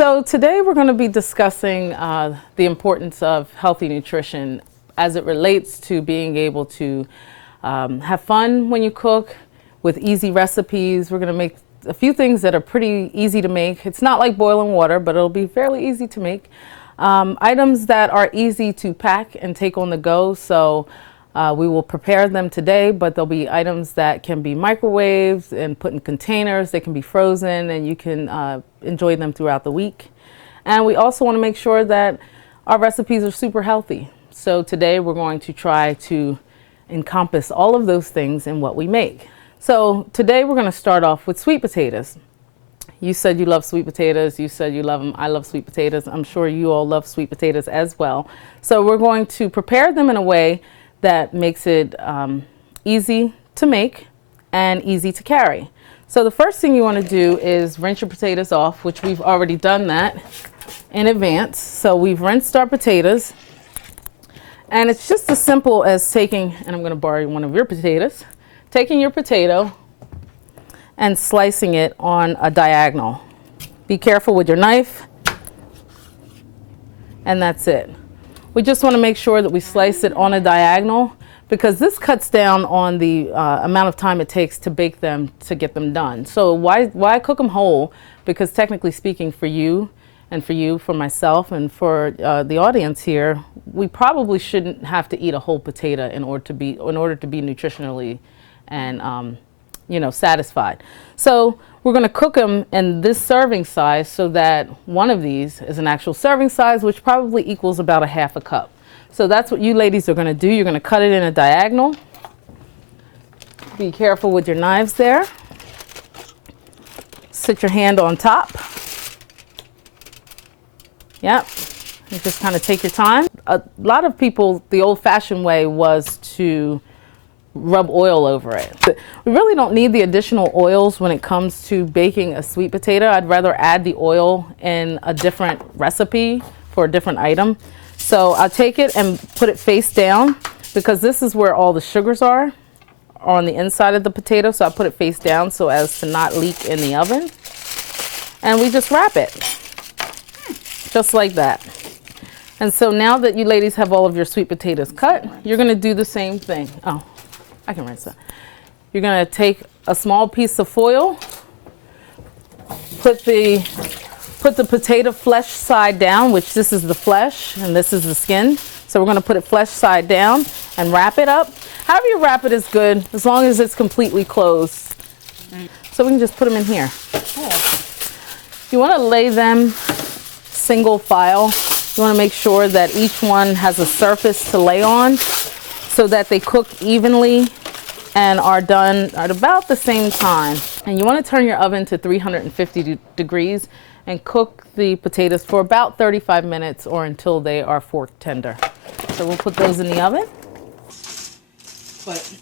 So today we're going to be discussing the importance of healthy nutrition as it relates to being able to have fun when you cook with easy recipes. We're going to make a few things that are pretty easy to make. It's not like boiling water, but it'll be fairly easy to make. Items that are easy to pack and take on the go. So we will prepare them today, but there'll be items that can be microwaved and put in containers. They can be frozen and you can enjoy them throughout the week. And we also want to make sure that our recipes are super healthy. So today we're going to try to encompass all of those things in what we make. So today we're going to start off with sweet potatoes. You said you love sweet potatoes. You said you love them. I love sweet potatoes. I'm sure you all love sweet potatoes as well. So we're going to prepare them in a way that makes it easy to make and easy to carry. So the first thing you want to do is rinse your potatoes off, which we've already done that in advance. So we've rinsed our potatoes. And it's just as simple as taking, and I'm going to borrow one of your potatoes, taking your potato and slicing it on a diagonal. Be careful with your knife. And that's it. We just want to make sure that we slice it on a diagonal because this cuts down on the amount of time it takes to bake them to get them done. So why cook them whole? Because technically speaking, for you, for myself, and for the audience here, we probably shouldn't have to eat a whole potato in order to be nutritionally and satisfied. So we're going to cook them in this serving size so that one of these is an actual serving size, which probably equals about a half a cup. So that's what you ladies are going to do. You're going to cut it in a diagonal. Be careful with your knives there. Sit your hand on top. Yep. You just kind of take your time. A lot of people, the old-fashioned way was to rub oil over it. We really don't need the additional oils when it comes to baking a sweet potato. I'd rather add the oil in a different recipe for a different item. So I'll take it and put it face down because this is where all the sugars are on the inside of the potato. So I put it face down so as to not leak in the oven. And we just wrap it just like that. And so now that you ladies have all of your sweet potatoes cut, you're going to do the same thing. Oh, I can rinse that. You're going to take a small piece of foil, put the potato flesh side down, which this is the flesh and this is the skin. So we're going to put it flesh side down and wrap it up. However you wrap it is good, as long as it's completely closed. So we can just put them in here. You want to lay them single file. You want to make sure that each one has a surface to lay on so that they cook evenly and are done at about the same time. And you want to turn your oven to 350 degrees and cook the potatoes for about 35 minutes or until they are fork tender. So we'll put those in the oven. But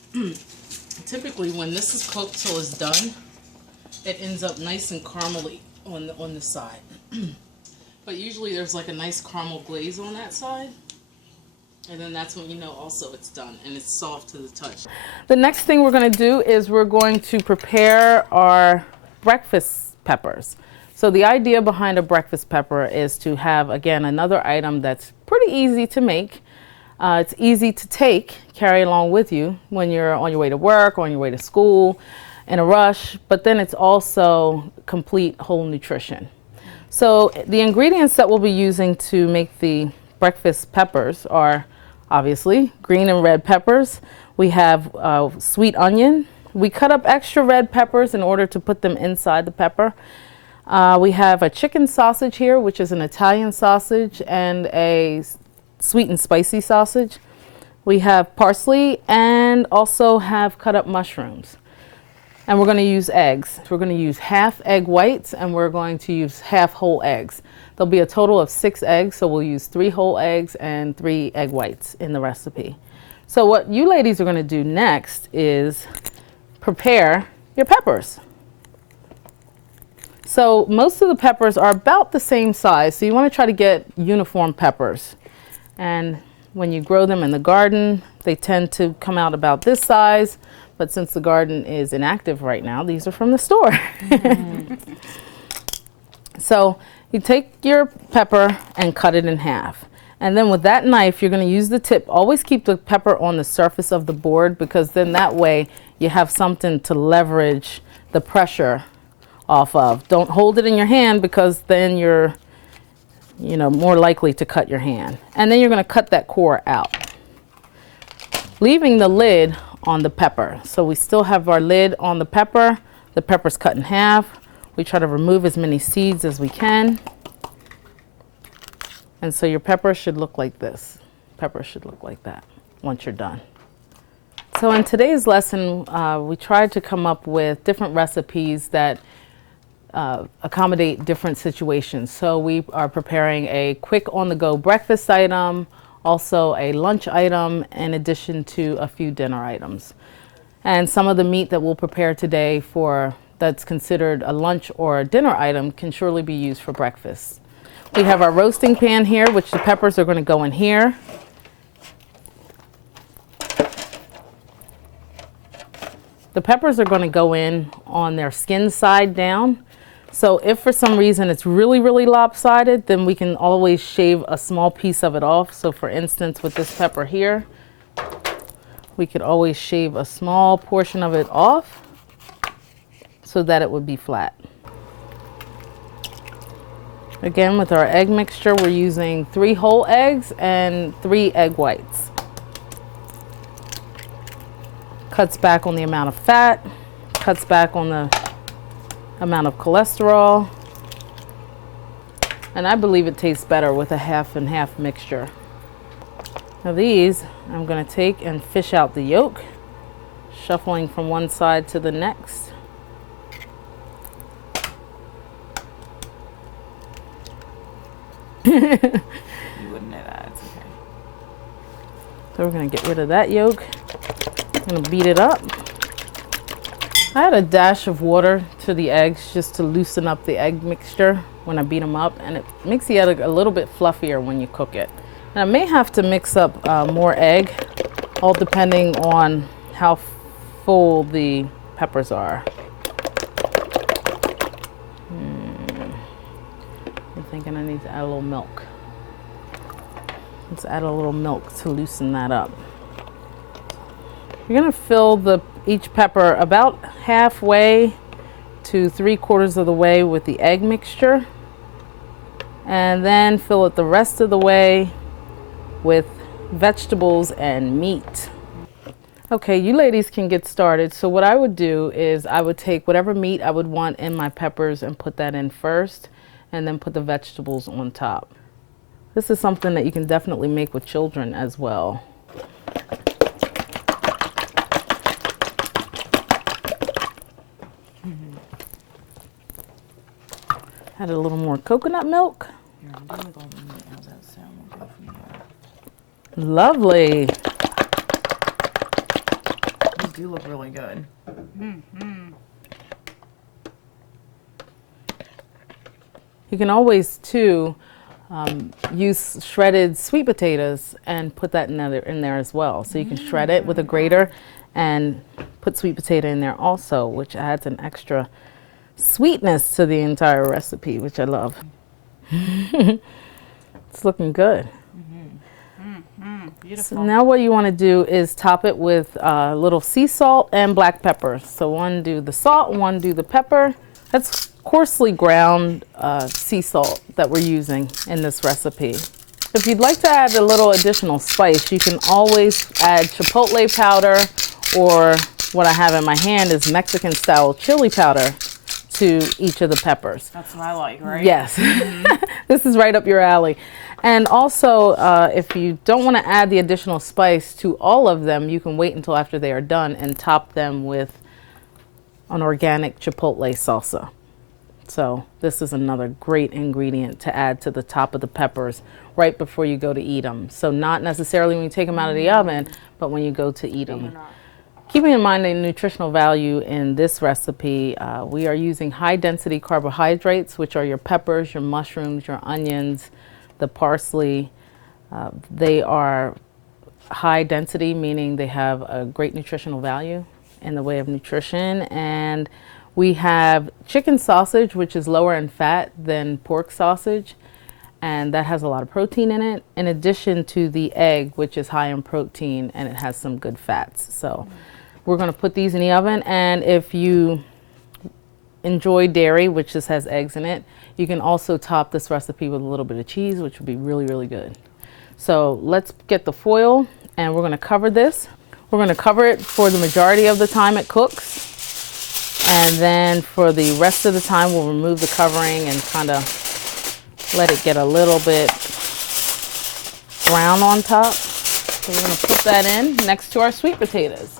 typically when this is cooked till it's done, it ends up nice and caramely on the side. But usually there's like a nice caramel glaze on that side. And then that's when you know also it's done and it's soft to the touch. The next thing we're going to do is we're going to prepare our breakfast peppers. So the idea behind a breakfast pepper is to have, again, another item that's pretty easy to make. It's easy to carry along with you when you're on your way to work, on your way to school, in a rush, but then it's also complete whole nutrition. So the ingredients that we'll be using to make the breakfast peppers are obviously green and red peppers. We have sweet onion. We cut up extra red peppers in order to put them inside the pepper. We have a chicken sausage here, which is an Italian sausage, and a sweet and spicy sausage. We have parsley and also have cut up mushrooms. And we're going to use eggs. We're going to use half egg whites and we're going to use half whole eggs. There'll be a total of 6 eggs, so we'll use 3 whole eggs and 3 egg whites in the recipe. So what you ladies are going to do next is prepare your peppers. So most of the peppers are about the same size, so you want to try to get uniform peppers. And when you grow them in the garden, they tend to come out about this size, but since the garden is inactive right now, these are from the store. So You take your pepper and cut it in half. And then with that knife, you're going to use the tip. Always keep the pepper on the surface of the board, because then that way you have something to leverage the pressure off of. Don't hold it in your hand, because then you're, more likely to cut your hand. And then you're going to cut that core out, leaving the lid on the pepper. So we still have our lid on the pepper. The pepper's cut in half. We try to remove as many seeds as we can. And so your pepper should look like this. Pepper should look like that once you're done. So in today's lesson, we tried to come up with different recipes that accommodate different situations. So we are preparing a quick on-the-go breakfast item, also a lunch item, in addition to a few dinner items. And some of the meat that we'll prepare today that's considered a lunch or a dinner item can surely be used for breakfast. We have our roasting pan here, which the peppers are going to go in here. The peppers are going to go in on their skin side down. So if for some reason it's really, really lopsided, then we can always shave a small piece of it off. So for instance, with this pepper here, we could always shave a small portion of it off so that it would be flat. Again, with our egg mixture, we're using 3 whole eggs and 3 egg whites. Cuts back on the amount of fat, cuts back on the amount of cholesterol, and I believe it tastes better with a half and half mixture. Now these, I'm going to take and fish out the yolk, shuffling from one side to the next. You wouldn't know that, it's okay. So we're going to get rid of that yolk. I'm going to beat it up. I add a dash of water to the eggs just to loosen up the egg mixture when I beat them up, and it makes the egg a little bit fluffier when you cook it. And I may have to mix up more egg, all depending on how full the peppers are. I'm thinking I need to add a little milk. Let's add a little milk to loosen that up. You're going to fill each pepper about halfway to 3/4 of the way with the egg mixture, and then fill it the rest of the way with vegetables and meat. Okay, you ladies can get started. So what I would do is I would take whatever meat I would want in my peppers and put that in first, and then put the vegetables on top. This is something that you can definitely make with children as well. Add a little more coconut milk. Here, I'm doing the golden meat. How's that sound? We'll go from there. Lovely. These do look really good. You can always, too, use shredded sweet potatoes and put that in there as well. So you can shred it with a grater and put sweet potato in there also, which adds an extra sweetness to the entire recipe, which I love. It's looking good. Beautiful. So now what you want to do is top it with a little sea salt and black pepper. So one do the salt, one do the pepper. That's coarsely ground sea salt that we're using in this recipe. If you'd like to add a little additional spice, you can always add chipotle powder, or what I have in my hand is Mexican style chili powder to each of the peppers. That's what I like, right? Yes. This is right up your alley. And also, if you don't want to add the additional spice to all of them, you can wait until after they are done and top them with an organic chipotle salsa. So this is another great ingredient to add to the top of the peppers right before you go to eat them. So not necessarily when you take them out of the oven, but when you go to eat them. Keeping in mind the nutritional value in this recipe, we are using high density carbohydrates, which are your peppers, your mushrooms, your onions, the parsley. They are high density, meaning they have a great nutritional value in the way of nutrition, and We have chicken sausage, which is lower in fat than pork sausage, and that has a lot of protein in it, in addition to the egg, which is high in protein and it has some good fats. So we're going to put these in the oven, and if you enjoy dairy, which just has eggs in it, you can also top this recipe with a little bit of cheese, which would be really, really good. So let's get the foil, and we're going to cover this. We're going to cover it for the majority of the time it cooks. And then for the rest of the time, we'll remove the covering and kind of let it get a little bit brown on top. So we're going to put that in next to our sweet potatoes.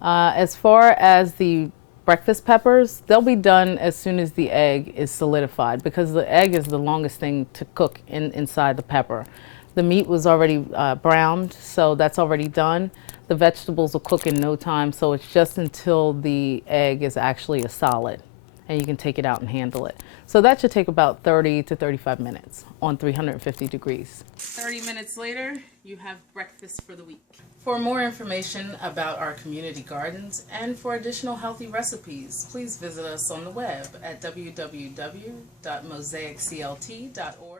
As far as the breakfast peppers, they'll be done as soon as the egg is solidified, because the egg is the longest thing to cook inside the pepper. The meat was already browned, so that's already done. The vegetables will cook in no time, so it's just until the egg is actually a solid and you can take it out and handle it. So that should take about 30 to 35 minutes on 350 degrees. 30 minutes later, you have breakfast for the week. For more information about our community gardens and for additional healthy recipes, please visit us on the web at www.mosaicclt.org.